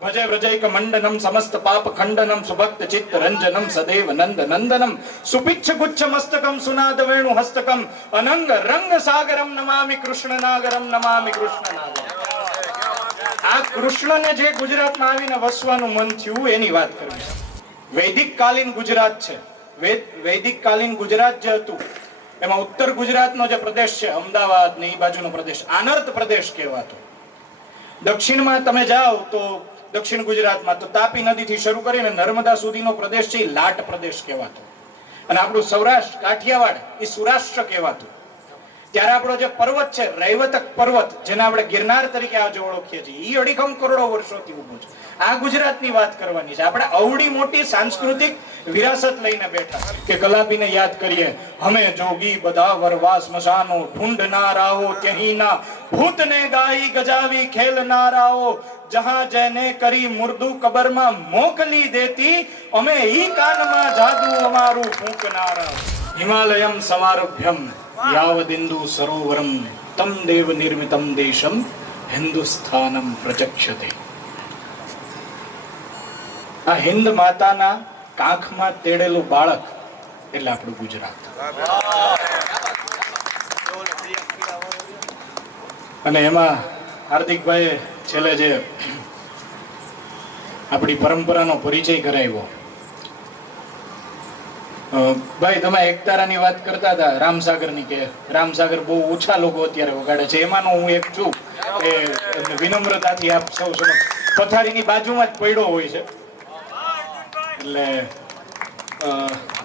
ભજે વ્રજૈક મંડનમ સમસ્ત પાપ ખંડનમ સુભક્ત ચિત્ત રંજનમ સદેવ નંદ નંદનમ સુપિચ્છ ગુચ્છ મસ્તકમ સુનાદ વેણુ હસ્તકમ અનંગ રંગ સાગરમ નમામિ કૃષ્ણ નાગરમ નમામિ કૃષ્ણ નાગરમ. આ કૃષ્ણને જે ગુજરાતમાં આવીને વસવાનું મન થયું એની વાત કરવી. વૈદિક કાલીન ગુજરાત છે. વૈદિક કાલીન ગુજરાત જે હતું એમાં ઉત્તર ગુજરાતનો જે પ્રદેશ છે, અમદાવાદ ને એ બાજુનો પ્રદેશ આનર્ત પ્રદેશ કહેવાતો. દક્ષિણમાં તમે જાઓ તો દક્ષિણ ગુજરાતમાં તો તાપી નદીથી શરૂ કરીને નર્મદા સુધીનો પ્રદેશ છે, લાટ પ્રદેશ કહેવાતો. અને આપણું સૌરાષ્ટ્ર કાઠિયાવાડ એ સૌરાષ્ટ્ર કહેવાતું. ત્યારે આપણો જે પર્વત છે રૈવતક પર્વત, જેને આપણે ગિરનાર તરીકે આજે ઓળખીએ છીએ, એ અડીખમ કરોડો વર્ષોથી ઉભો છે. આ ગુજરાતની વાત કરવાની છે. આપણે અવડી મોટી સાંસ્કૃતિક વિરાસત લઈને બેઠા કે કલાપીને યાદ કરીએ. હમે જોગી બધા વરવા સ્મશાનો ઢૂંઢના રાહો ત્યહીના ભૂતને ગાઈ ગજાવી ખેલના રાહો જહાં જેને કરી મુર્દુ કબરમાં મોકલી દેતી અમે ઈ કાનમાં જાદુ અમારું ફૂંકનારા. હિમાલયમ સમારભ્યમ યાવદિંદુ સરોવરમ તમ દેવ નિર્મિતમ દેશમ હિન્દુસ્થાનમ પ્રચક્ષતે. આ હિન્દ માતાના કાંખમાં તેડેલું બાળક એટલે આપણું ગુજરાત. અને એમાં હાર્દિકભાઈ છેલ્લે જે આપણી પરંપરાનો પરિચય કરાવ્યો. ભાઈ તમે એકતારાની વાત કરતા હતા, રામસાગરની, કે રામસાગર બહુ ઓછા લોકો અત્યારે વગાડે છે. એમાંનો હું એક છું એ વિનમ્રતાથી આપ સૌ સમક્ષ પથારીની બાજુમાં જ પડ્યો હોય છે.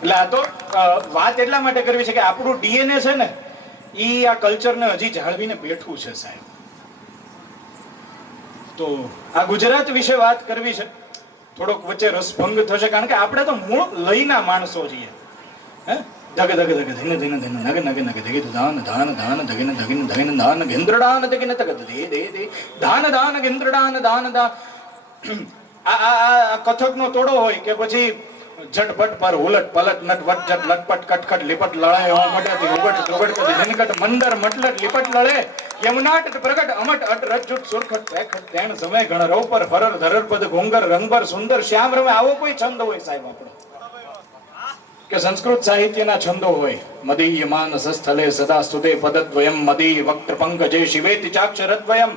એટલે આ તો વાત એટલા માટે કરવી છે કે આપણું ડીએનએ છે ને એ આ કલ્ચરને હજી જાળવીને બેઠું છે સાહેબ. તો આ ગુજરાત વિશે વાત કરવી છે. થોડોક વચ્ચે રસભંગ થશે કારણ કે આપણે તો મૂળ લયના માણસો છીએ. હે ધગ ધગ ધગ ધીને ધીને ધીને નગ નગ નગ ધગી ધાન ધાન ધાન ધગીને ધગીને ધગીને ધાન ગેન્દ્રડાન ધગીને તગ દે દે દે ધાન ધાન ગેન્દ્રડાન ધાન દા. આ કથકનો તોડો હોય કે પછી ઝટપટ પર ઉલટ પલટ નટ વટ જટ લટપટ કટખટ લીપટ લળાય હો મડતી ઉગટ ત્રુગટ પછી દિનકટ મંદર મટલટ લીપટ લળે યમનાટ પ્રગટ અમટ અટ રજ્જુટ સુરખટ પેખટ તેણ સમય ગણ રવ પર ફરર ધરર પદ ઘોંગર રંગબર સુંદર શ્યામ રમે. આવો કોઈ છંદ હોય સાહેબ આપણો કે સંસ્કૃત સાહિત્યના છંદો હોય. મદીયમાન સસ્થલે સદા સ્તુતે પદદ્વયમ મદીય વક્ત્ર પંકજે શિવેતિ ચાક્ષરદ્વયમ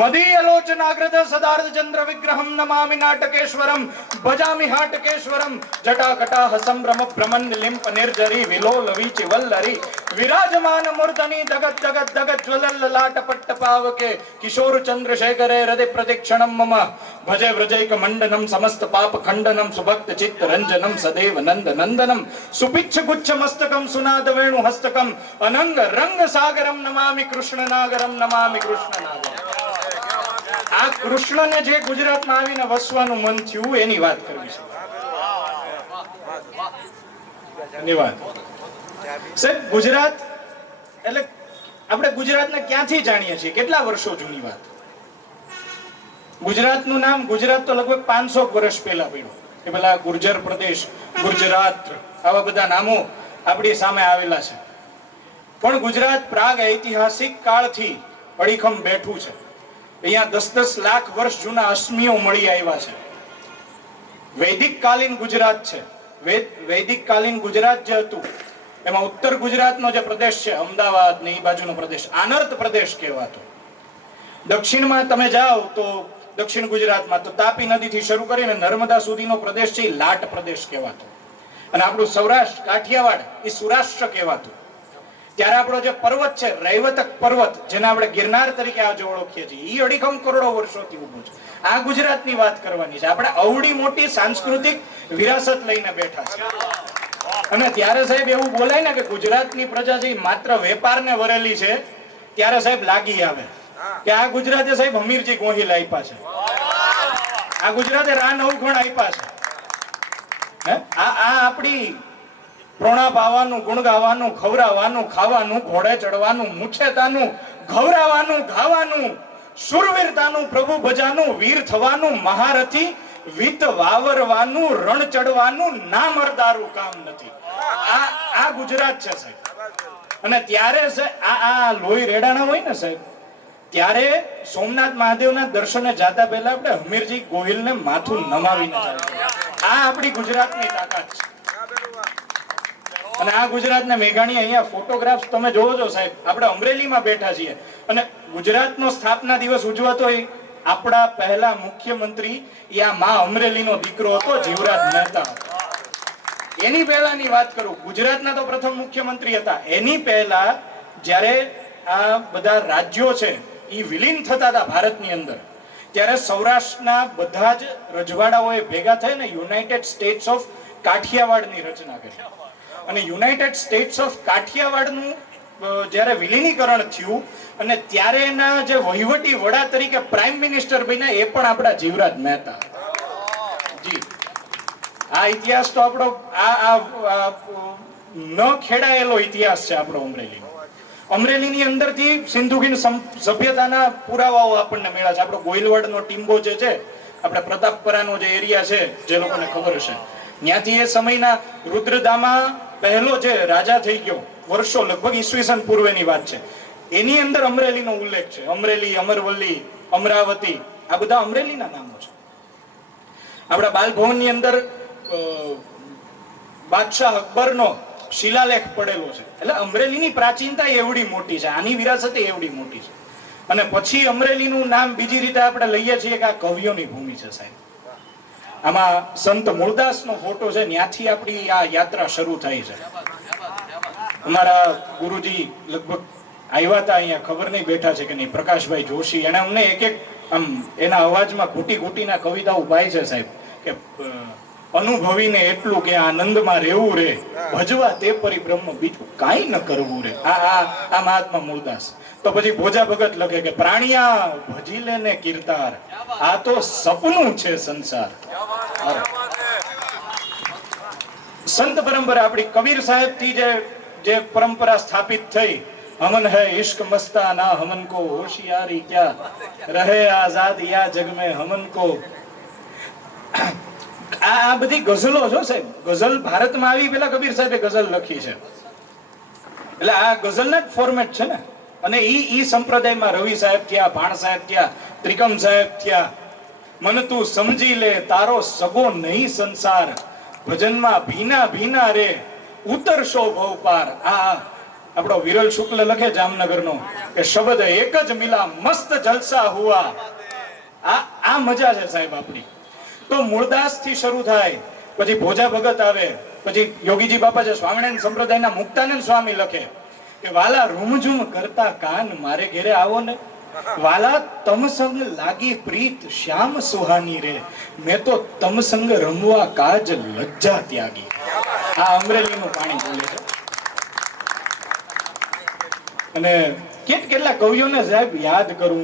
મદીય લોચનાગ્રત સદાર્ધ ચંદ્ર વિગ્રહમ નમામિ નાટકેશ્વરમ ભજામિ હાટકેશ્વરમ જટાકટા સંભ્રમ ભ્રમન લિંપ નિર્જરી વિલોલ વીચી વલ્લરી વિરાજમાન મૂર્ધની જગત જગત જગત જ્વલલ લાટ પટ્ટ પાવકે કિશોર ચંદ્રશેખરે હૃદય પ્રતિક્ષણમ મમ ભજે વ્રજૈક મંડનમ સમસ્ત પાપ ખંડનમ સુભક્ત ચિત્ત રંજનમ સદેવ નંદ નંદનમ સુપિચ્છ ગુચ્છ મસ્તકમ સુનાદ વેણુ હસ્તકમ અનંગ રંગ સાગરમ નમામિ કૃષ્ણ નાગરમ નમામિ કૃષ્ણ નાગરમ. આ કૃષ્ણને જે ગુજરાતમાં આવીને વસવાનું મન થયું એની વાત કરવી છે. ધન્યવાદ સાહેબ. ગુજરાત એટલે આપણે ગુજરાતને ક્યાંથી જાણીએ છીએ? કેટલા વર્ષો જૂની વાત. ગુજરાતનું નામ ગુજરાત તો લગભગ 500 વર્ષ પહેલા પડ્યું. એ પેલા ગુર્જર પ્રદેશ, ગુજરાત, આવા બધા નામો આપણી સામે આવેલા છે. પણ ગુજરાત પ્રાગ ઐતિહાસિક કાળથી અડીખમ બેઠું છે. અહીંયા 10-10 લાખ વર્ષ જૂના અશ્મિઓ મળી આવ્યા છે. વૈદિક કાલીન ગુજરાત છે. વૈદિક કાલીન ગુજરાત જે હતું એમાં ઉત્તર ગુજરાતનો જે પ્રદેશ છે, અમદાવાદ ને એ બાજુનો પ્રદેશ આનર્ત પ્રદેશ કહેવાતો. દક્ષિણમાં તમે જાઓ તો દક્ષિણ ગુજરાતમાં તો તાપી નદીથી શરૂ કરીને નર્મદા સુધીનો પ્રદેશ છે, લાટ પ્રદેશ કહેવાતો. અને આપણું સૌરાષ્ટ્ર કાઠિયાવાડ એ સૌરાષ્ટ્ર કહેવાતું. ત્યારે આપણો જે પર્વત છે રૈવતક પર્વત, જેને આપણે ગિરનાર તરીકે આજે ઓળખીએ છીએ, એ અડીખમ કરોડો વર્ષોથી ઉભો છે. આ ગુજરાતની વાત કરવાની છે. આપણે અવડી મોટી સાંસ્કૃતિક વિરાસત લઈને બેઠા છે. અને ત્યારે સાહેબ એવું બોલાય ને કે ગુજરાતની પ્રજા જે માત્ર વેપારને વરેલી છે, ત્યારે સાહેબ લાગી આવે કે આ ગુજરાતે સાહેબ હમીરજી ગોહિલ આપ્યા છે, આ ગુજરાતે રા નવઘણ આપ્યા છે. આ આપણી પ્રોણા પાવાનું, ગુણ ગાવાનું, ખવરાવાનું, ખાવાનું, ઘોડે ચડવાનું, મુછેતાનું, ઘવરાવાનું, ગાવાનું, શુરવીરતાનું, પ્રભુ ભજાનું, વીર થવાનું, મહારથી વિત વાવરવાનું, રણ ચડવાનું, ના મરદારું કામ નથી. આ ગુજરાત છે સાહેબ. અને ત્યારે આ લોહી રેડાણા હોય ને સાહેબ, ત્યારે સોમનાથ મહાદેવના દર્શને જાતા પહેલા આપણે હમીરજી ગોહિલને માથું નમાવીને ચાલવું. આ આપણી ગુજરાતની તાકાત છે. અને આ ગુજરાતના મેઘાણી અહીંયા ફોટોગ્રાફ્સ તમે જોવો છો સાહેબ. આપણે અમરેલીમાં બેઠા છીએ અને ગુજરાતનો સ્થાપના દિવસ ઉજવાતો હોય. આપણા પહેલા મુખ્યમંત્રી આ માં અમરેલીનો દીકરો હતો, જીવરાજ મહેતા. એની પહેલાની વાત કરું, ગુજરાતના તો પ્રથમ મુખ્યમંત્રી હતા. એની પહેલા જ્યારે આ બધા રાજ્યો છે એ વિલીન થતા હતા ભારતની અંદર, ત્યારે સૌરાષ્ટ્રના બધા જ રજવાડાઓએ ભેગા થઈને યુનાઇટેડ સ્ટેટ્સ ઓફ કાઠિયાવાડની રચના કરી. અને યુનાઇટેડ સ્ટેટ્સ ઓફ કાઠિયાવાડનું જ્યારે વિલીનીકરણ થયું અને ત્યારે એના જે વહીવટી વડા તરીકે પ્રાઇમ મિનિસ્ટર બન્યા એ પણ આપણા જીવરાજ મહેતા. જી, આ ઇતિહાસ તો આપણો ન ખેડાયેલો ઇતિહાસ છે આપણો અમરેલીનો. અમરેલીની અંદરથી સિંધુકીન સભ્યતાના પુરાવાઓ આપણને મળ્યા છે. આપણો ગોહિલવાડનો ટીમ્બો જે છે, આપણે પ્રતાપપરાનો જે એરિયા છે, જે લોકોને ખબર હશે, ત્યાંથી એ સમયના રુદ્રદામા પહેલો જે રાજા થઈ ગયો, વર્ષો લગભગ ઈસવીસન પૂર્વેની વાત છે, એની અંદર અમરેલીનો ઉલ્લેખ છે. અમરેલી, અમરવલ્લી, અમરાવતી, આ બધા અમરેલીના નામો છે. આપણા બાલભવનની અંદર બાદશાહ અકબરનો શિલાલેખ પડેલો છે. એટલે અમરેલીની પ્રાચીનતા એવડી મોટી છે, આની વિરાસત એવડી મોટી છે. અને પછી અમરેલીનું નામ બીજી રીતે આપણે લઈએ છીએ કે આ કવિઓની ભૂમિ છે સાહેબ. આમાં સંત મૂળદાસનો ફોટો છે, ત્યાંથી આપણી આ યાત્રા શરૂ થાય છે. અમારા ગુરુજી લગભગ આવ્યા હતા અહીંયા, ખબર નહીં બેઠા છે કે નહીં, પ્રકાશભાઈ જોશી. એને અમને એક એક આમ એના અવાજમાં ઘૂંટી ઘૂંટીના કવિતાઓ પાય છે સાહેબ, કે અનુભવીને એટલું કે આનંદમાં રહેવું રે, ભજવા તે પરિબ્રહ્મ, બીજું કાંઈ ન કરવું રે. આ મહાત્મા મૂળદાસ. તો પછી ભોજા ભગત લખે કે પ્રાણિયા ભજી લે ને કીર્તાર, આ તો સપનું છે સંસાર. સંત પરંપરા આપણી કબીર સાહેબ થી જે પરંપરા સ્થાપિત થઈ, હમન હૈ ઇશ્ક મસ્તાના, હમન કો હોશિયારી ક્યા, રહે આઝાદ યા જગ में હમન કો. આ બધી ગઝલો છો સાહેબ. ગઝલ ભારતમાં આવી પેલા કબીર સાહેબે ગઝલ લખી છે. એટલે આ ગઝલના જ ફોર્મેટ છે ને. અને ઈ સંપ્રદાયમાં રવિ સાહેબ થયા, ભાણ સાહેબ થયા, ત્રિકમ સાહેબ થયા. મન તું સમજી લે તારો સગો નહીં સંસાર, ભજનમાં ભીના ભીના રે ઉતરશો ભવ પાર. આ આપણો વિરલ શુક્લ લખે જામનગરનો કે શબ્દ એક જ મિલા મસ્ત જલસા હુઆ. આ મજા છે સાહેબ આપણી. તો મૂળદાસ થી શરૂ થાય, પછી ભોજા ભગત આવે, પછી યોગીજી બાપા જે સ્વામિનારાયણ સંપ્રદાયના મુક્તાનંદ સ્વામી લખે કે વાલા રૂમઝુમ કરતા કાન મારે ઘેરે આવો ને, વાલા તમ સંગ લાગી પ્રીત શ્યામ સુહાની રે, મેં તો તમ સંગ રમવા કાજ લજ્જા ત્યાગી. આ અમરેલીનું પાણી બોલે છે. અને કેટલા કવિઓને સાહેબ યાદ કરું.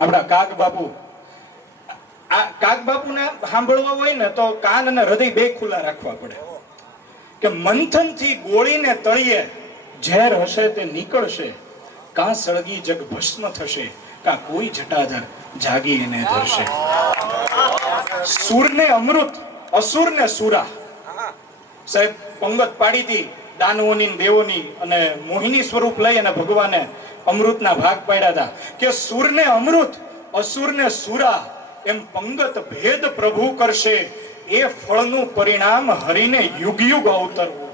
આપણા કાગ બાપુ, આ કાગ બાપુને સાંભળવા હોય ને તો કાન અને હૃદય બે ખુલ્લા રાખવા પડે. કે મંથન થી ગોળીને તળિયે ઝેર હશે તે નીકળશે, કાં સળગી જગ ભસ્મ થશે, કાં કોઈ જટાધર જાગી એને ધરશે. સૂરને અમૃત, અસુરને સુરા. સાહેબ પંગત પાડી હતી દાનવોની દેવોની, અને મોહિની સ્વરૂપ લઈ અને ભગવાને અમૃતના ભાગ પાડ્યા હતા કે સૂરને અમૃત, અસુરને સુરા, એમ પંગત ભેદ પ્રભુ કરશે, એ ફળનું પરિણામ હરીને યુગ યુગ અવતરવું.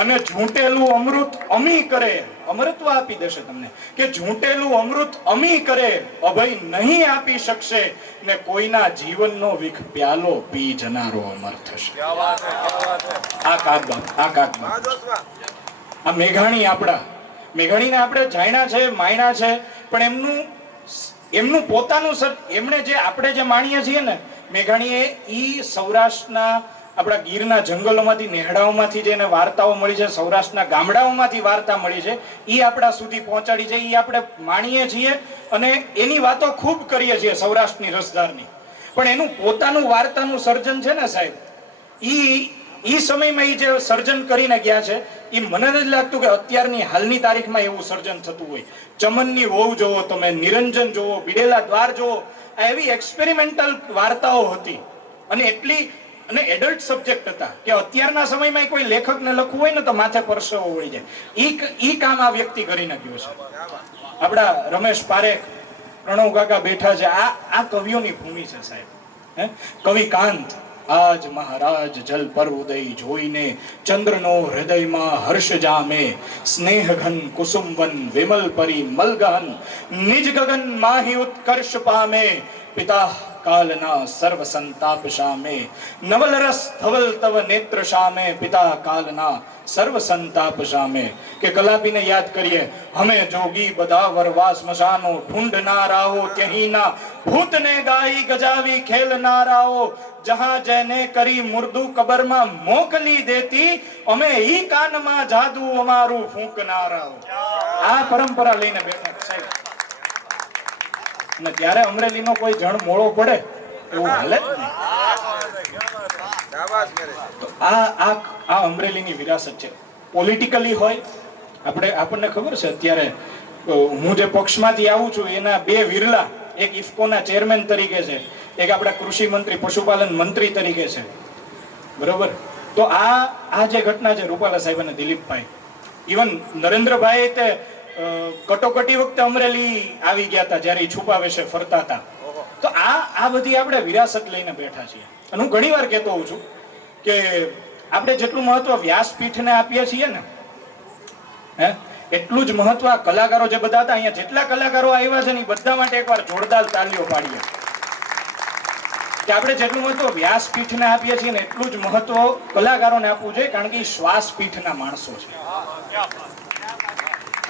અને ઝૂંટેલું અમૃત અમી કરે, અમૃતત્વ આપી દેશે તમને, કે ઝૂંટેલું અમૃત અમી કરે, અભય નહીં આપી શકશે, ને કોઈના જીવનનો વિખ પ્યાલો પી જનારો અમર થશે. આ કાગબાપ, આ મેઘાણી આપણા, મેઘાણીને આપણે જાણ્યા છે, માણ્યા છે, પણ એમનું પોતાનું એમણે જે આપણે જે માણીએ છીએ ને, મેઘાણીએ ઈ સૌરાષ્ટ્રના આપણા ગીરના જંગલોમાંથી, નેહડાઓમાંથી જે વાર્તાઓ મળી છે, સૌરાષ્ટ્રના ગામડાઓમાંથી વાર્તા મળી છે, એ આપણા સુધી પહોંચાડી છે. એ આપણે માણીએ છીએ અને એની વાતો ખૂબ કરીએ છીએ સૌરાષ્ટ્રની રસધારની. પણ એનું પોતાનું વાર્તાનું સર્જન છે ને સાહેબ, ઈ સમયમાં એ જે સર્જન કરીને ગયા છે, એ મને નથી લાગતું કે અત્યારની હાલની તારીખમાં એવું સર્જન થતું હોય. ચમનની વહુ જોવો તમે, નિરંજન જોવો, બિડેલા દ્વાર જોવો, આ એવી એક્સપેરિમેન્ટલ વાર્તાઓ હતી. અને એટલી અને એડલ્ટ સબ્જેક્ટ હતા કે અત્યારના સમયમાં કોઈ લેખકને લખવું હોય ને તો માથે પરસેવો વળી જાય. ઈ કામ આ વ્યક્તિ કરી નાખ્યું છે. આપણા રમેશ પારેખ, પ્રણવ કાકા બેઠા છે. આ કવિઓની ભૂમિ છે સાહેબ. કવિ કાંત, આજ મહારાજ જલ પર ઉદય જોઈને ચંદ્રનો હૃદયમાં હર્ષ જામે, સ્નેહ ઘન કુસુમવન વિમલ પરી મલગહન નિજ ગગન માહી ઉત્કર્ષ પામે, પિતા કાલના સર્વ સંતાપ શામે, નવલ રસ ધવલ તવ નેત્ર શામે, પિતા કાલના સર્વ સંતાપ શામે. કે કલાપીને યાદ કરીએ, હમે જોગી બધા વરવા સ્મશાનો, ઢૂંઢનારાઓ ત્યહીના ભૂતને ગાઈ ગજાવી ખેલનારાઓ, જહાં જેને કરી મુર્દુ કબરમાં મોકલી દેતી, અમે ઈ કાનમાં જાદુ અમારું ફૂંકનારાઓ. આ પરંપરા લઈને બેઠા સાહેબ. અને ત્યારે અમરેલીનો કોઈ જણ મોળો પડે એવું હાલે જ નહીં. તો આ અમરેલીની વિરાસત છે. પોલિટિકલી હોય, આપણને ખબર છે અત્યારે હું જે પક્ષમાંથી આવું છું એના બે વિરલા, એક ઇફકોના ચેરમેન તરીકે છે, એક આપણા કૃષિ મંત્રી પશુપાલન મંત્રી તરીકે છે, બરોબર. તો આ જે ઘટના છે રૂપાલા સાહેબ અને દિલીપભાઈ, ઇવન નરેન્દ્રભાઈ તે કટોકટી વખતે અમરેલી આવી ગયા હતા જ્યારે છુપાવે છે ફરતા હતા. તો આ બધી આપણે વિરાસત લઈને બેઠા છીએ. અને હું ઘણી વાર કહેતો હોઉં છું કે આપણે જેટલું મહત્વ વ્યાસપીઠને આપીએ છીએ ને, એટલું જ મહત્વ આ કલાકારો જે બધા હતા, અહીંયા જેટલા કલાકારો આવ્યા છે ને એ બધા માટે એકવાર જોરદાર તાલીઓ પાડીએ. કે આપણે જેટલું મહત્વ વ્યાસપીઠને આપીએ છીએ ને એટલું જ મહત્વ કલાકારોને આપવું જોઈએ, કારણ કે એ શ્વાસપીઠના માણસો છે.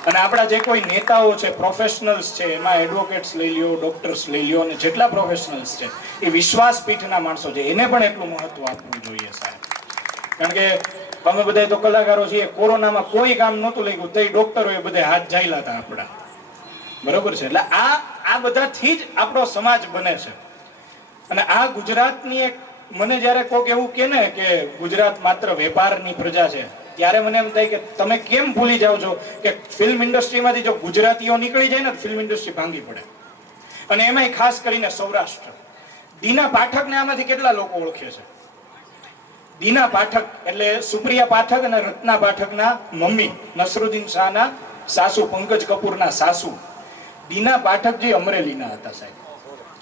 અને આપણા જે કોઈ નેતાઓ છે, પ્રોફેશનલ્સ છે, એમાં એડવોકેટ્સ લઈ લ્યો, ડોક્ટર્સ લઈ લ્યો, અને જેટલા પ્રોફેશનલ્સ છે એ વિશ્વાસપીઠના માણસો છે. એને પણ એટલું મહત્વ આપવું જોઈએ સાહેબ. કારણ કે અમે બધા તો કલાકારો છીએ, કોરોનામાં કોઈ કામ નહોતું લાગ્યું તો ડોક્ટરોએ બધા હાથ જાયલા હતા આપણા, બરોબર છે. એટલે આ બધાથી જ આપણો સમાજ બને છે. અને આ ગુજરાતની એક, મને જયારે કોઈક એવું કહે ને કે ગુજરાત માત્ર વેપારની પ્રજા છે, ત્યારે મને એમ થાય કે તમે કેમ ભૂલી જાઓ છો કે ફિલ્મ ઇન્ડસ્ટ્રીમાંથી જો ગુજરાતીઓ નીકળી જાય ને તો ફિલ્મ ઇન્ડસ્ટ્રી ભાંગી પડે. અને એમાંય ખાસ કરીને સૌરાષ્ટ્ર. દીના પાઠકને આમાંથી કેટલા લોકો ઓળખે છે? દીના પાઠક એટલે સુપ્રિયા પાઠક અને રત્ના પાઠકના મમ્મી, નસરુદ્દીન શાહના સાસુ, પંકજ કપૂરના સાસુ. દીના પાઠકજી અમરેલીના હતા સાહેબ.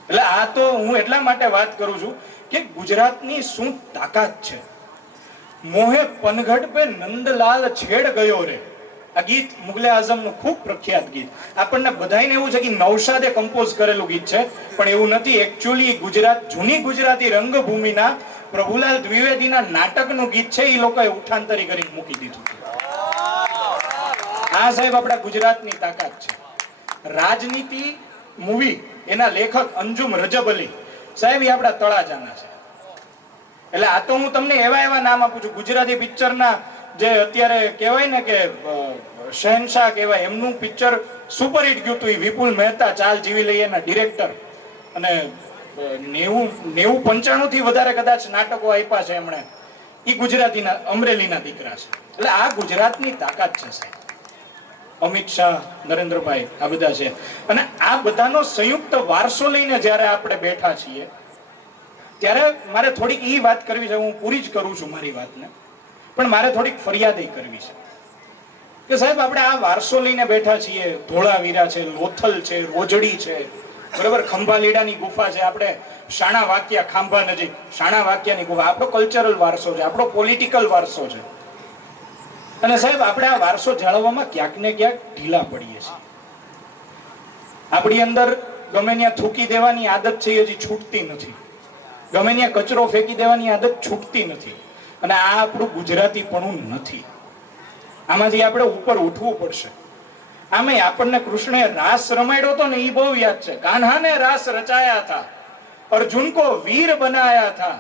એટલે આ તો હું એટલા માટે વાત કરું છું કે ગુજરાતની શું તાકાત છે. મોહે પનઘટ પે નંદલાલ છેડ ગયો રે, આ ગીત મુગલે આઝમનું ખૂબ પ્રખ્યાત ગીત. આપણને બધાને એવું છે કે નૌશાદે કમ્પોઝ કરેલું ગીત છે, પણ એવું નથી. એકચ્યુઅલી જૂની ગુજરાતી રંગભૂમિના પ્રભુલાલ દ્વિવેદીના નાટકનું ગીત છે. એ લોકોએ ઉઠાંતરી કરી મૂકી દીધું. આ સાહેબ આપણા ગુજરાતની તાકાત છે. રાજનીતિ મૂવી એના લેખક અંજુમ રજબ અલી સાહેબ એ આપણા તળાજાના છે. એટલે આ તો હું તમને એવા નામ આપું છું. ગુજરાતી પિક્ચરના જે અત્યારે કહેવાય ને કે શહેનશાહ કહેવાય, એમનું પિક્ચર સુપરહિટ ગયું હતું. એ વિપુલ મહેતા, ચાલ જીવી લઈએ એના ડિરેક્ટર, અને 90-95 થી વધારે કદાચ નાટકો આપ્યા છે એમણે. એ ગુજરાતીના અમરેલીના દીકરા છે. એટલે આ ગુજરાતની તાકાત છે સાહેબ. અમિત શાહ, નરેન્દ્રભાઈ, આ બધા છે. અને આ બધાનો સંયુક્ત વારસો લઈને જ્યારે આપણે બેઠા છીએ ત્યારે મારે થોડીક એ વાત કરવી છે. હું પૂરી જ કરું છું મારી વાતને, પણ મારે થોડીક ફરિયાદ કરવી છે કે સાહેબ આપણે આ વારસો લઈને બેઠા છીએ. ધોળાવીરા છે, લોથલ છે, રોજડી છે, બરાબર, ખંભાલીડાની ગુફા છે, આપણે શાણા વાક્યા ખાંભા નજીક શાણા વાક્યાની ગુફા. આપણો કલ્ચરલ વારસો છે, આપણો પોલિટિકલ વારસો છે. અને સાહેબ આપણે આ વારસો જાળવવામાં ક્યાંક ને ક્યાંક ઢીલા પડીએ છીએ. આપણી અંદર ગમે ત્યાં થૂકી દેવાની આદત છે, હજી છૂટતી નથી. ગમે ત્યાં કચરો ફેંકી દેવાની આદત છૂટતી નથી. અને આ આપણું ગુજરાતીપણું નથી. આમાંથી આપણે ઉપર ઉઠવું પડશે. આમે આપણને કૃષ્ણે રાસ રમાડ્યો હતો ને, એ બહુ યાદ છે. કાન્હાને રાસ રચાયા था, अर्जुन को वीर बनाया था,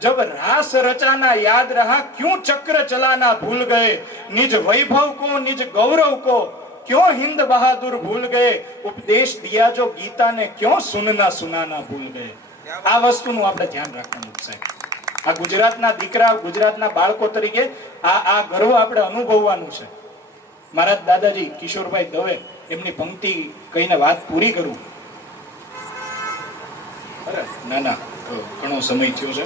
जब रास रचाना याद रहा, क्यों चक्र चलाना भूल गए, निज वैभव को निज गौरव को क्यों हिंद बहादुर भूल गए, उपदेश दिया जो गीता ने क्यों सुनना सुनाना भूल गए. આ વસ્તુનું આપણે ધ્યાન રાખવાનું છે. આ ગુજરાતના દીકરા, ગુજરાતના બાળકો તરીકે આ ગર્વ આપણે અનુભવવાનું છે. મારા દાદાજી કિશોરભાઈ દવે, એમની પંક્તિ કહીને વાત પૂરી કરું. ના ઘણો સમય થયો છે.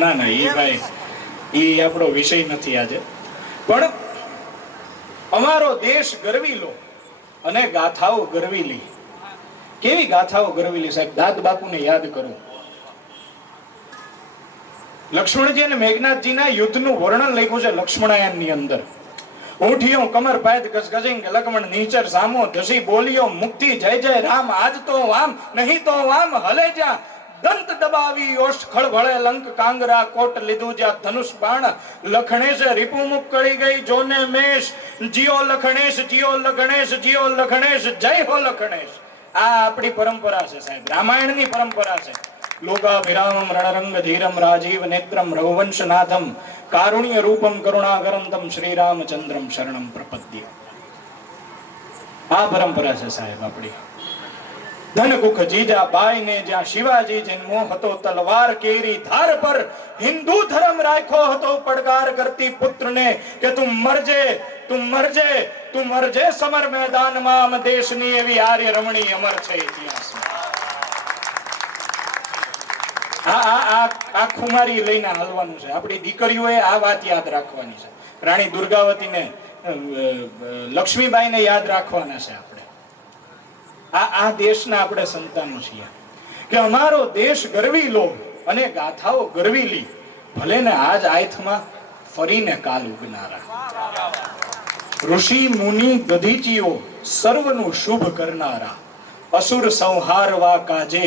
ના ના, એ ભાઈ એ આપણો વિષય નથી આજે. પણ અમારો દેશ ગરવીલો અને ગાથાઓ ગરવીલી. કેવી ગાથાઓ ગરવીલી સાહેબ. દાદ બાપુને યાદ કરો. લક્ષ્મણજી અને મેઘનાથજીના યુદ્ધનું વર્ણન લખ્યું છે લક્ષ્મણાયનની અંદર. ઊંઠિયો કમર પાયત ગજગજિંગ લક્ષ્મણ નીચર સામો ધસી બોલ્યો મુક્તિ જય જય રામ આજ તો વામ નહીં તો વામ હલે જા દંત દબાવી ઓષ્ઠ ખળભળે લંક કાંગરા કોટ લીધું જ્યાં ધનુષ બાણ લખણેશ રીપુ મુખ કળી ગઈ જોને મેષ જીઓ લખણેશ જીઓ લખણેશ જીઓ લખણેશ જય હો લખણેશ. આ આપણી પરંપરા છે સાહેબ, રામાયણની પરંપરા છે. લોકાભિરામમ રણરંગ ધીરમ રાજીવ નેત્રમ રઘુવંશનાથમ કારુણ્ય રૂપમ કરુણાકરંતમ શ્રીરામચંદ્રમ શરણમ પ્રપદ્ય. આ પરંપરા છે સાહેબ આપણી. ધનકુખ જીજા બાઈ ને જ્યાં શિવાજી જન્મો હતો તલવાર કેરી ધાર પર હિન્દુ ધર્મ રાખ્યો હતો પડકાર કરતી પુત્રને કે તું મરજે તું મરજે તું મરજે સમર મેદાનમાં આમ દેશની એવી આર્ય રમણી અમર છે ઇતિહાસમાં. આ ખુમારી લઈને હાલવાનું છે. આપણી દીકરીઓએ આ વાત યાદ રાખવાની છે. રાણી દુર્ગાવતીને લક્ષ્મીબાઈને યાદ રાખવાના છે આપણે. આ દેશના આપણે સંતાનો છીએ કે અમારો દેશ ગરવી લો અને ગાથાઓ ગરવી લી ભલે ને આજ આયથમાં ફરીને કાલ ઉગનારા. ઋષિ મુનિ દધીચીઓ સર્વનું શુભ કરનારા અસુર સંહારવા કાજે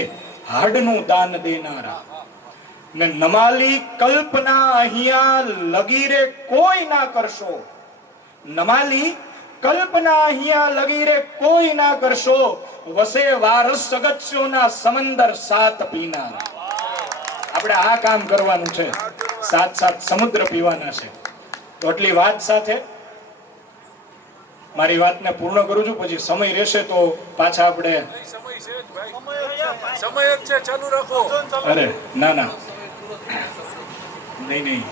હાડનું દાન દેનારા ને નમાલી કલ્પના અહીંયા લગીરે કોઈ ના કરશો. નમાલી કલ્પના અહીંયા લગીરે કોઈ ના કરશો વસે વારસ સગત્યોના સમંદર સાત પીનારા. આપણે આ કામ કરવાનું છે. સાત સાત સમુદ્ર પીવાના છે. તો એટલી વાત સાથે મારી વાતને પૂર્ણ કરું છું. પછી સમય રહેશે તો પાછા આપણે અરે ના ના નહીં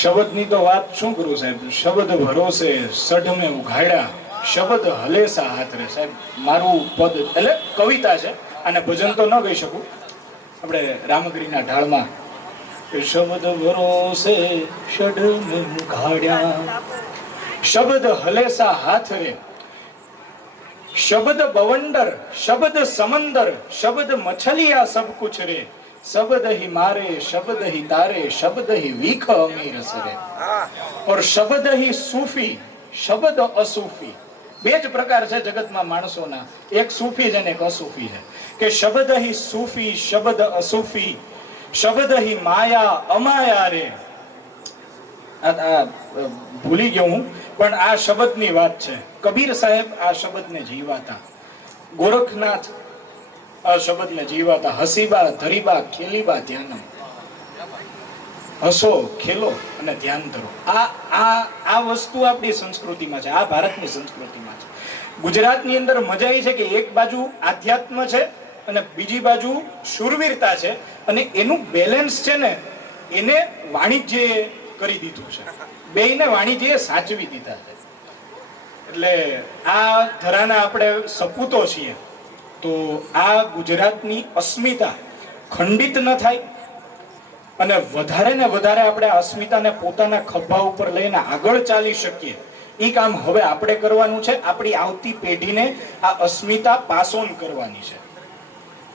શબ્દ ની તો વાત શું કરું સાહેબ. શબ્દ ભરોસે સઢ મેં ઉઘાડ્યા શબ્દ હલેસા હાથ રે. સાહેબ મારું પદ એટલે કવિતા છે અને ભજન તો ન ગાઈ શકું. આપણે રામગીરીના ઢાળમાં શબ્દ ભરોસે સઢ મેં ઉઘાડ્યા શબ્દ હલેસા હાથ રે શબ્દ બવંડર શબ્દ સમંદર શબ્દ મછલિયા સબ કુછ રે शब्द ही मारे शब्द ही तारे शब्द ही वीख अमीर सरे और शब्द ही सूफी शब्द असूफी. બે જ પ્રકાર છે જગતમાં માણસોના. એક સૂફી છે ને એક અસૂફી છે. કે શબ્દ ही सूफी शब्द असूफी शब्द ही माया અમાયા રે. ભૂલી ગયો હું પણ આ શબ્દની વાત છે. કબીર સાહેબ આ શબ્દને જીવાતા. ગોરખનાથ આ શબ્દને જીવાતા. હસીબા ધરીબા ખેલીબા ધ્યાનમ. હસો ખેલો અને ધ્યાન ધરો. આ વસ્તુ આપણી સંસ્કૃતિમાં છે. આ ભારતની સંસ્કૃતિમાં છે. ગુજરાતની અંદર મજા એ છે કે એક બાજુ આધ્યાત્મ છે અને બીજી બાજુ શૂરવીરતા છે અને એનું બેલેન્સ છે ને એને વાણિજ્ય કરી દીધું છે. બેયને વાણિજ્ય સાચવી દીધા છે. એટલે આ ધરાના આપણે સપૂતો છીએ. તો આ ગુજરાતની અસ્મિતા ખંડિત ન થાય અને વધારે ને વધારે આપણે અસ્મિતાને પોતાના ખભા ઉપર લઈને આગળ ચાલી શકીએ એ કામ હવે આપણે કરવાનું છે. આપણી આવતી પેઢીને આ અસ્મિતા પાસ ઓન કરવાની છે.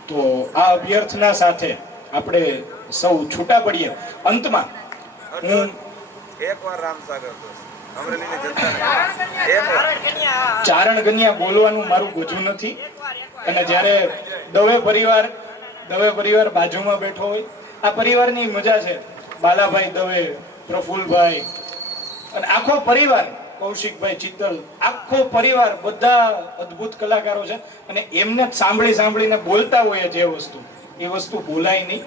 તો આ અભ્યર્થના સાથે આપણે સૌ છૂટા પડીએ. અંતમાં હું એકવાર રામસાગર ચારણ કન્યા બોલવાનું મારું ગોજું નથી. અને જ્યારે દવે પરિવાર બાજુમાં બેઠો હોય આ પરિવારની મજા છે. બાલાભાઈ દવે, પ્રફુલભાઈ અને આખો પરિવાર, કૌશિકભાઈ ચિત્તલ, આખો પરિવાર બધા અદ્ભુત કલાકારો છે અને એમને સાંભળીને બોલતા હોય જે વસ્તુ એ વસ્તુ બોલાય નહીં.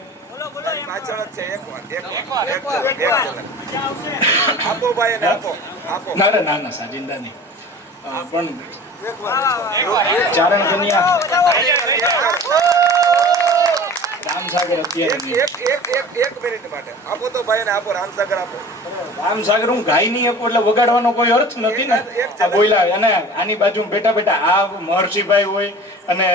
ના સાજિંદા નહીં પણ ચારણ કન્યા રામસાગર અત્યારે નહીં. એક મિનિટ માટે આપો તો ભાઈ ને આપો રામસાગર આપો. રામસાગર હું ગાઈ નહીં આપું એટલે વગાડવાનો કોઈ અર્થ નથી ને. આ બોયલા અને આની બાજુ બેઠા બેઠા આ મહર્ષિભાઈ હોય અને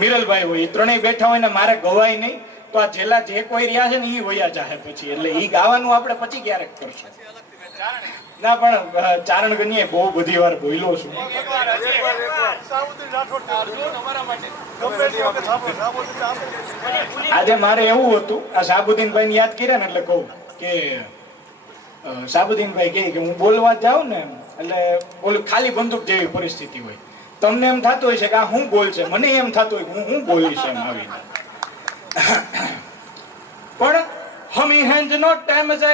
મિરલભાઈ હોય, એ ત્રણેય બેઠા હોય ને મારે ગવાય નહીં તો આ છેલ્લા જે કોઈ રહ્યા છે ને એ વયા જાહે પછી, એટલે એ ગાવાનું આપણે પછી ક્યારેક કરશું. ના પણ ચારણ ગણીએ બહુ બધી વાર બોલ્યો છું. આજે મારે એવું હતું, આ સાબુદ્દીનભાઈ યાદ કર્યા ને એટલે કહું કે સાબુદ્દીનભાઈ કહે કે હું બોલવા જાઉં ને એટલે બોલું ખાલી બંદૂક જેવી પરિસ્થિતિ હોય. તમને એમ થતું હોય છે કે આ હું બોલશે, મને એમ થતું હોય કે હું બોલીશ એમ આવીને. પણ હમી હેન્જ નો ટેમ છે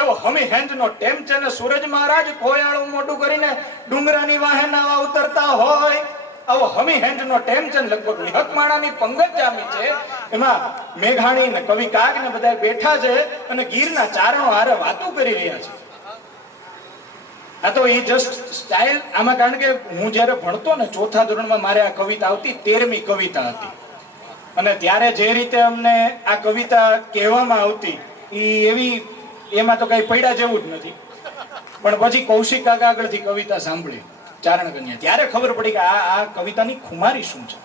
એવો હમી હેન્જ નો ટેમ છે ને સૂરજ મહારાજ કોયાળું મોટું કરીને ડુંગરાની વાહે નાવા ઉતરતા હોય આવો હમી હેન્જ નો ટેમ છે ને લગભગ વિહકમાણાની પંગત જામી છે. એમાં મેઘાણી ને કવિ કાગ ને બધા બેઠા છે અને ગીરના ચારણો હારે વાતો કરી રહ્યા છે. આ તો એ જસ્ટ સ્ટાઇલ આમાં, કારણ કે હું જ્યારે ભણતો ને ચોથા ધોરણમાં મારે આ કવિતા આવતી, 13મી કવિતા હતી અને ત્યારે જે રીતે અમને આ કવિતા કહેવામાં આવતી એવી એમાં તો કઈ પડ્યા જેવું જ નથી. પણ પછી કૌશિક કાકા આગળથી કવિતા સાંભળી ચારણ કન્યા, ત્યારે ખબર પડી કે આ કવિતાની ખુમારી શું છે.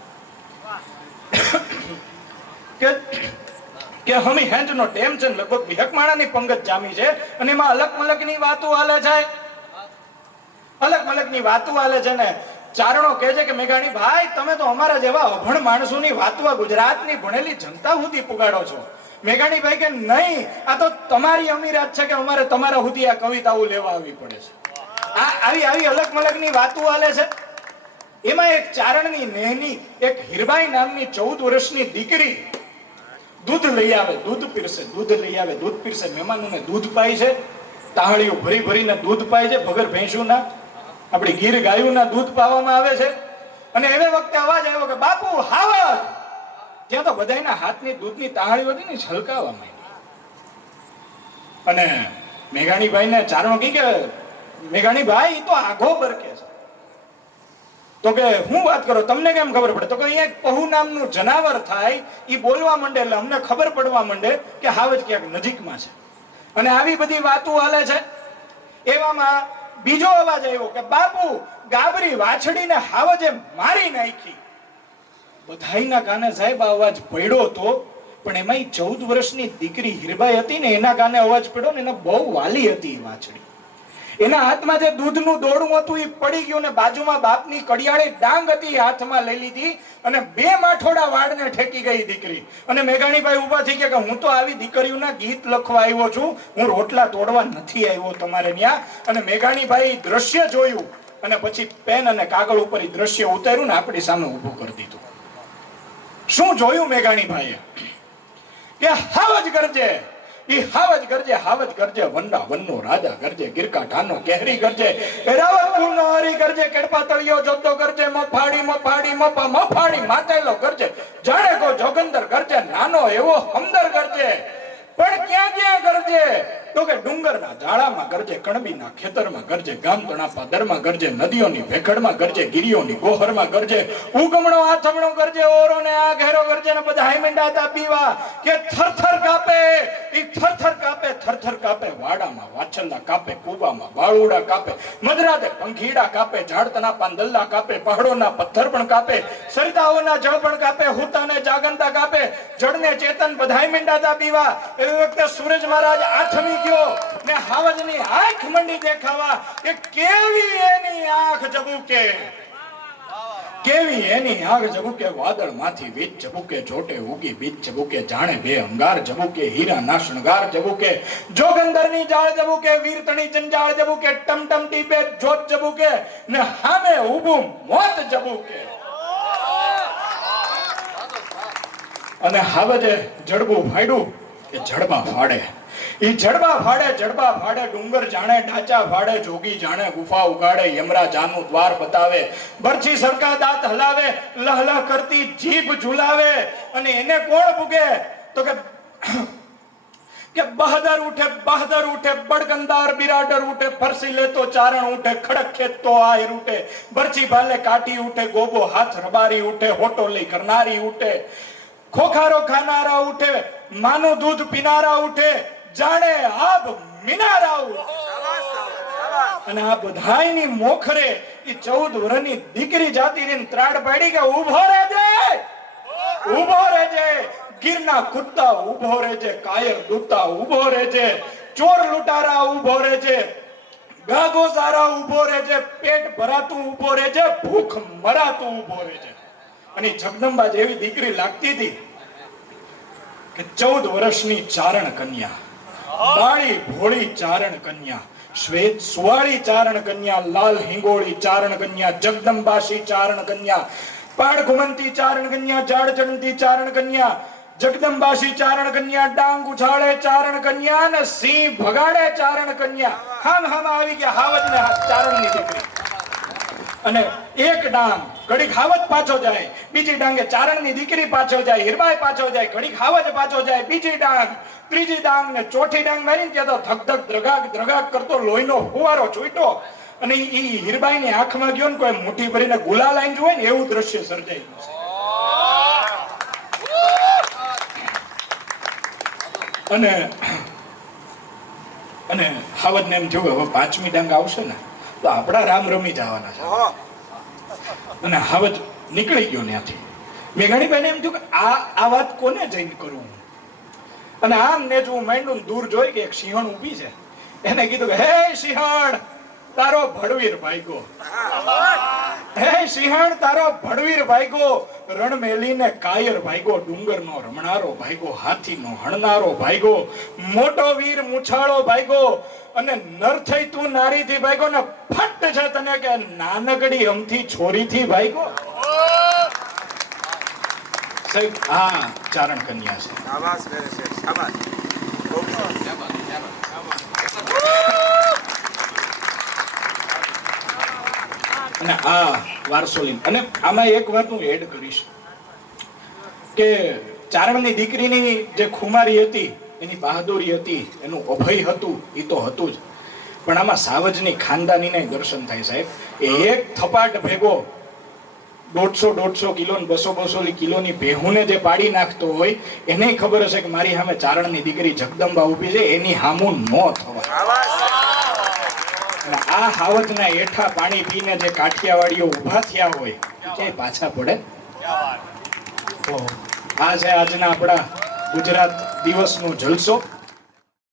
કે હમી હેન્જ નો ટેમ છે, લગભગ વિહકમાણાની પંગત જામી છે અને એમાં અલગ મલકની વાતો હાલે છે. અલગ મલકની વાતો હાલે છે ને ચારણો કહે છે કે મેઘાણી ભાઈ તમે તો અમારા જેવા અભણ માણસોની વાતો ગુજરાતની ભણેલી જનતા સુધી પુગાડો છો. મેઘાણી ભાઈ કે નહીં, આ તો તમારી અમીરાત છે કે અમારે તમારા સુધી આ કવિતાઓ લેવા આવવી પડે છે. આવી અલગ મલકની વાતો હાલે છે. એમાં એક ચારણની નેહની એક હીરબાઈ નામની 14 વર્ષની દીકરી દૂધ લઈ આવે, દૂધ પીરસે, દૂધ લઈ આવે, દૂધ પીરસે, મહેમાનોને દૂધ પાય છે, તાહળીઓ ભરી ભરીને દૂધ પાય છે, ભગર ભેંસુના આપણી ગીર ગાયોના દૂધ પાવામાં આવે છે. અને એવે વખતે અવાજ આવ્યો કે બાપુ હાવજ. ત્યાં તો બધાના હાથની દૂધની તાહળીઓ હતી ને છલકાવા માંડી. અને મેઘાણીભાઈને ચારણો કહી કે મેઘાણીભાઈ એ તો આઘો બરકે છે. તો કે હું વાત કરો, તમને કેમ ખબર પડે? તો કે અહીંયા એક પહુ નામનું જનાવર થાય, એ બોલવા માંડે એટલે અમને ખબર પડવા માંડે કે હાવજ ક્યાંક નજીકમાં છે. અને આવી બધી વાતો હાલે છે. એવામાં બીજો અવાજ આવ્યો કે બાપુ ગાબરી વાછડીને હાવજે મારી નાખી. બધાયના કાને સાહેબ અવાજ પડ્યો તો, પણ એમાં 14 વર્ષની દીકરી હીરબાઈ હતી ને એના કાને અવાજ પડ્યો ને એને બહુ વાલી હતી એ વાછડી. એના હાથમાં જે દૂધનું દોડું હતું એ પડી ગયું ને બાજુમાં બાપની કડિયાળી ડાંગ હતી હાથમાં લઈ લીધી અને 2 માઠોડા વાળને ઠેકી ગઈ દીકરી. અને મેઘાણીભાઈ ઊભા થઈ ગયા કે હું તો આવી દીકરીઓના ગીત લખવા આવ્યો છું, હું રોટલા તોડવા નથી આવ્યો તમારે ત્યાં. અને મેઘાણીભાઈ દ્રશ્ય જોયું અને પછી પેન અને કાગળ ઉપર એ દ્રશ્ય ઉતાર્યું ને આપણી સામે ઊભું કરી દીધું. શું જોયું મેઘાણીભાઈએ? કે હાવજ ગરજે, ઈ હાવજ ગરજે, હાવજ ગરજે, વંડા વનનો રાજા ગરજે, ગિરકા ઠાનો કેહરી ગરજે, એરાવત કુલનો હરી ગરજે, કેડપા તળિયો જોતો ગરજે, મફાડી મફાડી મફા મફાડી માતેલો ગરજે, જાણે કો જોગંદર ગરજે, નાનો એવો હમદર ગરજે. પણ ક્યાં ક્યાં ગરજે? તો કે ડુંગરના ઝાડામાં ગરજે, કણબીના ખેતરમાં ગરજે, ગામ તણાપા દરમાં ગરજે, નદીઓની ભેખડમાં ગરજે, ગિરિયોની ગોહરમાં ગરજે, ઉગમણો આથમણો ગરજે, ઓરોને આ ઘેરો ગરજે ને બધા હાઈમેંડાતા પીવા કે થરથર કાપે, ઈ થરથર કાપે, થરથર કાપે, વાડામાં વાછંદા કાપે, કૂવામાં બાળુડા કાપે, મધરાતે પંખીડા કાપે, ઝાડ તણાપા દલ્લા કાપે, પહાડોના પથ્થર પણ કાપે, સરિતાઓના જળ પણ કાપે, હુતાને જાગંતા કાપે, જળને ચેતન બધા હાઈમેંડાતા પીવા. એ વખતે સૂરજ મહારાજ આથમી ગયો ને હાવજની આંખ મંડી દેખાવા કે કેવી એની આંખ જબુકે, કેવી એની આંખ જબુકે, વાદળ માંથી વીજ જબુકે, જોટે ઉગી બીજ જબુકે, જાણે બે અંગાર જબુકે, હીરા ના શણગાર જબુકે, જોગંદરની જાળ જબુકે, વીરતણી જંજાળ જબુકે, ટમટમ ટીપે જોત જબુકે ને હામે ઊભું મોત જબુકે. અને હાવજે જડબું ફાડ્યું કે જડબા ફાડે, ઈ જડબા ફાડે, જડબા ફાડે, ડુંગર જાણે ડાચા ફાડે, જોગી જાણે ગુફા ઉગાડે, યમરાજાનું દ્વાર બતાવે, બરછી સરકા દાંત હલાવે, લહલહ કરતી જીભ ઝુલાવે. અને એને કોણ પૂગે? તો કે કે બહાદર ઉઠે બડગંદાર બિરાડર ઉઠે ફરસી લે તો ચારણ ઉઠે ખડક ખેત તો આયર ઉઠે બરછી ભાલે કાટી ઉઠે ગોબો હાથ રબારી ઉઠે હોટો લઈ કરનારી ઉઠે ખોખારો ખાનારા ઉઠે માનું દૂધ પીનારા ઉઠે જાણે આબ મિનારા ઉઠે. અને આ બધાયની મોખરે એ 14 વર્ષની દીકરી જાતી રહીને ત્રાડ પાડી કે ઊભો રહેજે ગીરના કુત્તા ઊભો રહેજે કાયર દૂતા ઊભો રહેજે ચોર લૂંટારા ઊભો રહેજે ગાગો સારા ઊભો રહેજે પેટ ભરાતું ઊભો રહેજે ભૂખ મરાતું ઊભો રહેજે. અને જગદંબા જેવી દીકરી લાગતી હતી કે 14 વર્ષની ચારણ કન્યા, બાળી ભોળી ચારણ કન્યા, શ્વેત સુવાળી ચારણ કન્યા, લાલ હિંગોળી ચારણ કન્યા, જગદંબાશી ચારણ કન્યા, પાડ ઘુમંતી ચારણ કન્યા, જાડ ચડંતી ચારણ કન્યા, જગદંબાશી ચારણ કન્યા, ડાંગ ઉછાળે ચારણ કન્યા અને સિંહ ભગાડે ચારણ કન્યા. હામ આવી ગયા હાવજ ને ચારણની દીકરી. અને એક ડાંગ ઘડીક હાવજ પાછો જાય, બીજી ડાંગે ચારણની દીકરી પાછો જાય, હીરબાઈ પાછો જાય, ઘડીક હાવજ પાછો જાય, બીજી ડાંગ, ત્રીજી ડાંગ ને ચોથી ડાંગ મારીને ત્યાં તો ધક ધક દ્રગાગ કરતો લોહીનો ફુવારો છૂટ્યો. અને ઈ હીરબાઈની આંખમાં ગયો ને કોઈ મુઠ્ઠી ભરીને ગુલાલ આઈને જોવે ને એવું દ્રશ્ય સર્જાઈ ગયું છે. અને હાવજને એમ થયું કે હવે 5મી ડાંગ આવશે ને તો આપણા રામ રમી જવાના છે. અને હાવજ નીકળી ગયો ત્યાંથી. મેઘાણીભાઈને એમ થયું કે આ વાત કોને જઈને કરું. અને આમ ને જો માંડું દૂર જોઈ કે એક સિંહણ ઊભી છે. એને કીધું કે હે સિંહણ તારો ભડવીર ભાઈગો, હે સિંહણ તારો ભડવીર ભાઈગો, રણ મેલીને કાયર ભાઈગો, ડુંગરનો રમણારો ભાઈગો, હાથીનો હણનારો ભાઈગો, મોટો વીર મુછાળો ભાઈગો, અને નર થઈ તું નારીથી ભાઈગો ને ફટ છે તને કે નાનકડી અમથી છોરીથી ભાઈગો. સાહેબ આ ચારણ કન્યા છે. શાબાશ મેરે શેખ, શાબાશ. ખૂબ સરસ. અને આ વારસો લઈને અને આમાં એક વાત હું એડ કરીશ કે ચારણની દીકરીની જે ખુમારી હતી, એની બહાદુરી હતી, એનું અભય હતું, એ તો હતું જ, પણ આમાં સાવજની ખાનદાનીને દર્શન થાય સાહેબ. એક થપાટ ભેગો 150 કિલો ને 200 કિલોની ભેહુને જે પાડી નાખતો હોય એને ખબર હશે કે મારી સામે ચારણની દીકરી જગદંબા ઊભી છે, એની હામું ન થવાય. આ હાવજના હેઠા પાણી પીને જે કાઠિયાવાડીઓ ઊભા થયા હોય ક્યાંય પાછા પડે. તો આ છે આજના આપણા ગુજરાત દિવસનો જલસો.